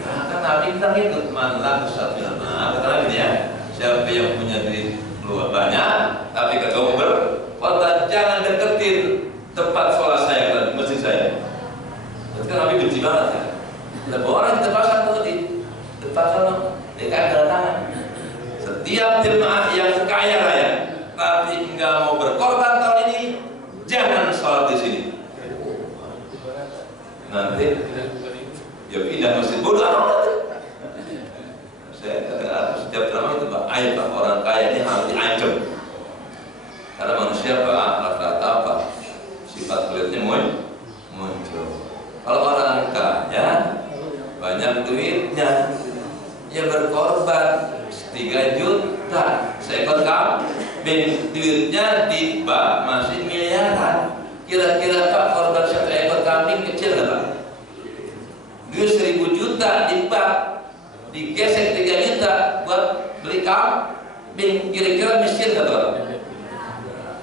Nah, kan Nabi bilang itu, manlah usahanya. Nah, kata Nabi ya, siapa yang punya duit luar banyak, tapi kagak berkorban, jangan deketin tempat sholat saya, masjid saya. Berarti kan Nabi benci banget ya. Ada orang kita pasang tuh di depan sana, dekat kedatangan. Setiap jemaah yang kaya raya tapi nggak mau berkorban tahun ini, jangan sholat di sini. Nanti ya pindah masjid bodoh amat. Saya kata setiap drama itu Pak, ayo Pak, orang kaya ini harus diancam. Karena manusia Pak, rata-rata apa? Sifat kulitnya muncul. Kalau orang kaya banyak duitnya, ya berkorban 3 juta seekor kambing, duitnya di bak masih miliaran. Kira-kira Pak korban 1 ekor kambing kecil nggak Pak? Duit 1000 juta di bak, digesek 3 juta buat beli kambing, kira-kira miskin nggak Pak?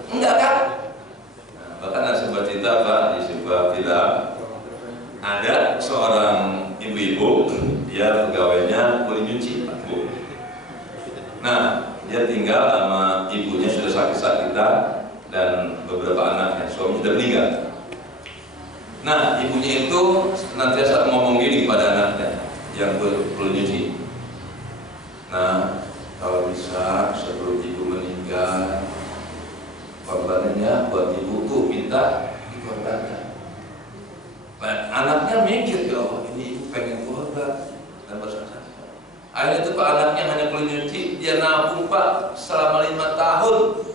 Enggak kan? Nah, bahkan ada sebuah cerita Pak di sebuah film, ada seorang ibu-ibu, dia pegawainya kuli nyuci Pak Bu. Nah, dia tinggal sama ibunya sudah sakit-sakitan dan beberapa anaknya, suaminya sudah meninggal. Nah, ibunya itu senantiasa ngomong gini kepada anaknya yang perlu nyuci. Nah, kalau bisa sebelum ibu meninggal, korbannya buat ibu tuh minta dikorbankan. Nah, anaknya mikir, ya Allah, ini ibu pengen korban dan bersaksi. Akhirnya itu Pak, anaknya hanya perlu nyuci, dia nabung Pak selama 5 tahun.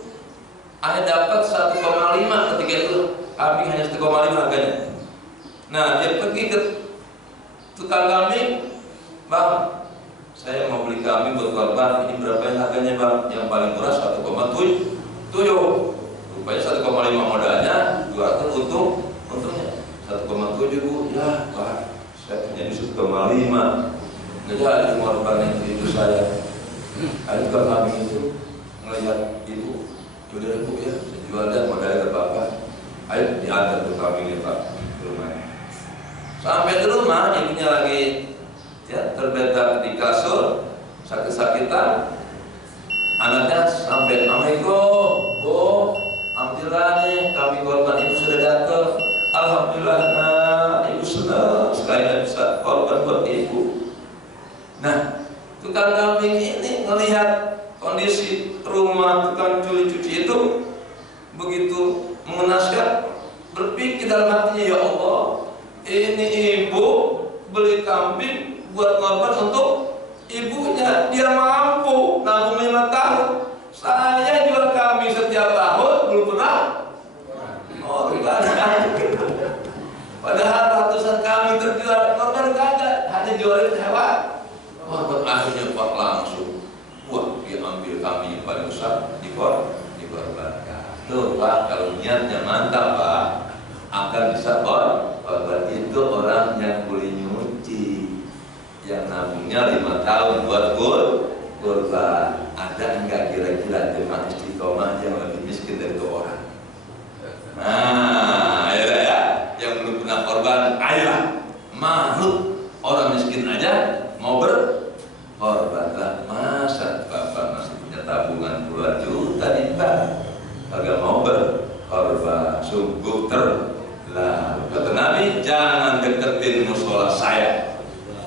Akhirnya dapat 1,5, ketika itu kambing hanya 1,5 harganya. Nah, dia pergi ke tukang kambing, Bang, saya mau beli kambing buat korban, ini berapa yang harganya Bang? Yang paling murah 1,7. Rupanya 1,5 modalnya, 200 untungnya 1,7 Bu. Ya Pak, saya punya 1,5. Nggak jadi mengorbankan itu saya. Ada tukang kambing itu melihat ibu, udah Bu ya, saya jual dan modalnya ke Bapak. Ayo diantar tuh kambingnya Pak ke rumahnya. Sampai di rumah ibunya lagi ya terbedak di kasur, sakit-sakitan. Anaknya sampai, Assalamualaikum Bu, alhamdulillah nih kambing korban ibu sudah datang. Alhamdulillah, nah ibu senang sekali bisa korban buat ibu. Nah, tukang kambing ini melihat kondisi rumah tukang cuci itu begitu mengenaskan, berpikir dalam hatinya, ya Allah, ini ibu beli kambing buat korban untuk ibunya, dia mampu nabung 5 tahun. Saya jual kambing setiap tahun belum pernah korban. Padahal ratusan kambing terjual, korban kagak, hanya jualin hewan. Korban akhirnya Pak langsung, wah dia ambil kambing yang paling besar, dikorbankan. Tuh Pak, kalau niatnya mantap Pak, akan bisa korban. Itu orang yang boleh nyuci, yang nabungnya 5 tahun buat korban. Ada enggak kira-kira tabungan puluhan juta di bank, kagak mau berkorban, sungguh terlalu. Kata Nabi, jangan deketin musola saya.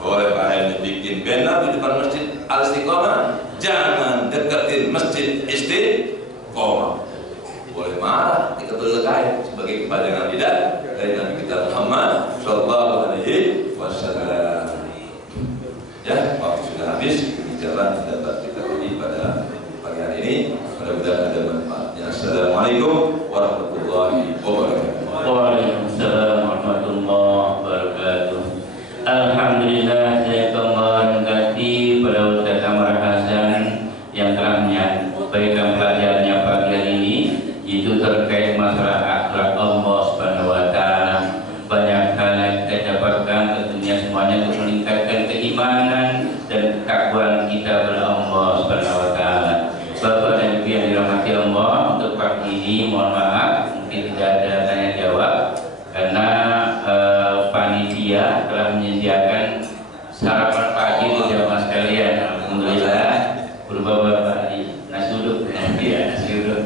Oleh Pak bikin banner di depan masjid Al-Istiqomah, jangan deketin masjid Istiqomah. Boleh marah, diketul kait sebagai kepadangan lidah dari Nabi kita Muhammad Sallallahu Alaihi Wasallam. Ya, waktu sudah habis, jalan dapat kita beri pada pagi hari ini. Mudah-mudahan ada manfaatnya. Assalamualaikum warahmatullahi wabarakatuh. Waalaikumsalam warahmatullahi wabarakatuh. Alhamdulillah, saya kasih pada Ustaz Amar Hasan yang telah menyampaikan pelajarannya pagi hari ini, itu terkait masalah akhlak Allah Subhanahu wa taala. Banyak hal yang kita dapatkan, tentunya semuanya untuk meningkatkan keimanan dan ketakwaan kita kepada Allah Subhanahu wa taala. Bapak dan Ibu yang dirahmati Allah, untuk pagi ini mohon maaf mungkin tidak ada tanya jawab karena panitia telah menyediakan sarapan pagi untuk jamaah sekalian. Alhamdulillah berupa bapak nasi uduk, ya nasi uduk.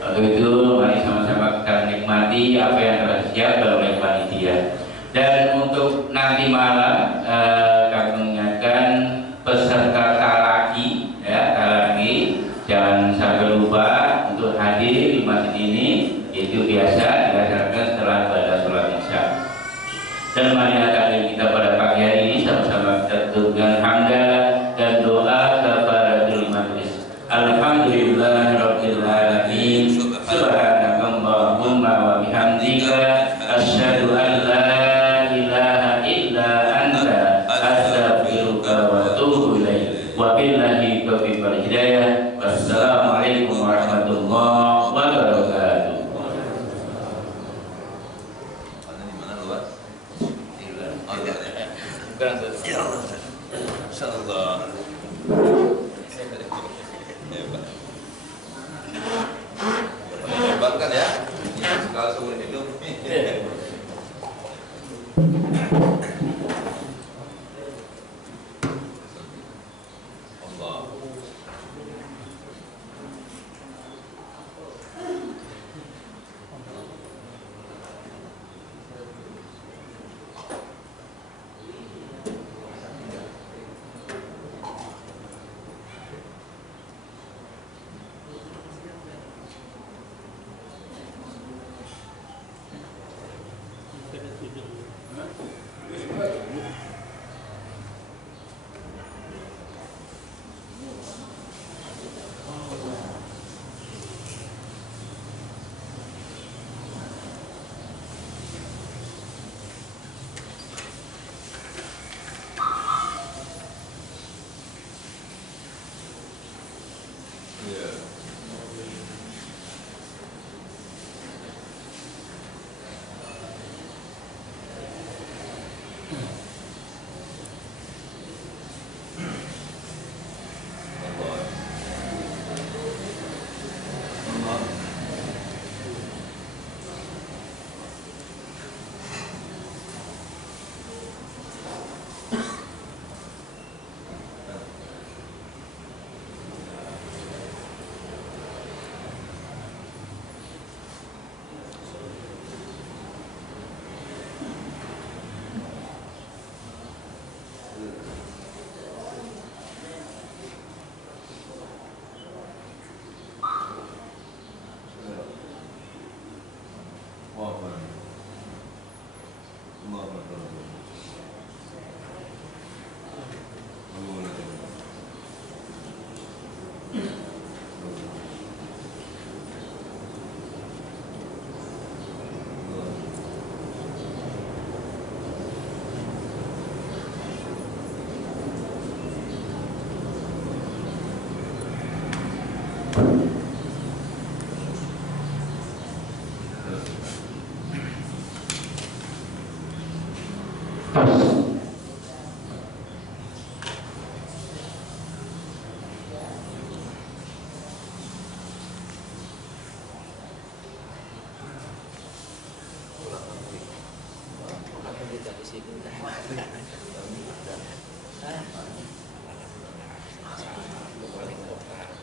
Untuk itu mari sama-sama kita nikmati apa yang telah disiapkan oleh panitia. Dan untuk nanti malam kami mengingatkan peserta talaki, ya talaki jangan sampai lupa untuk hadir di masjid ini. Itu biasa dilaksanakan setelah pada sholat isya. Dan marilah kali kita pada pagi hari ini sama-sama kita tuturkan hamdalah dan doa kafaratul majlis. Alhamdulillahirabbil alamin. Subhanakallahumma wa bihamdika asyhadu an la ilaha illa anta astaghfiruka wa atubu ilaik. Wa billahi taufiq wal hidayah. Wassalamualaikum warahmatullahi wabarakatuh. Insyaallah. Hebat ya. Kalau seumur hidup. Allah.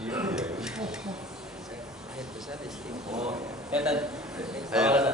Iya. Saya besar di sini. Oh, saya tadi. Saya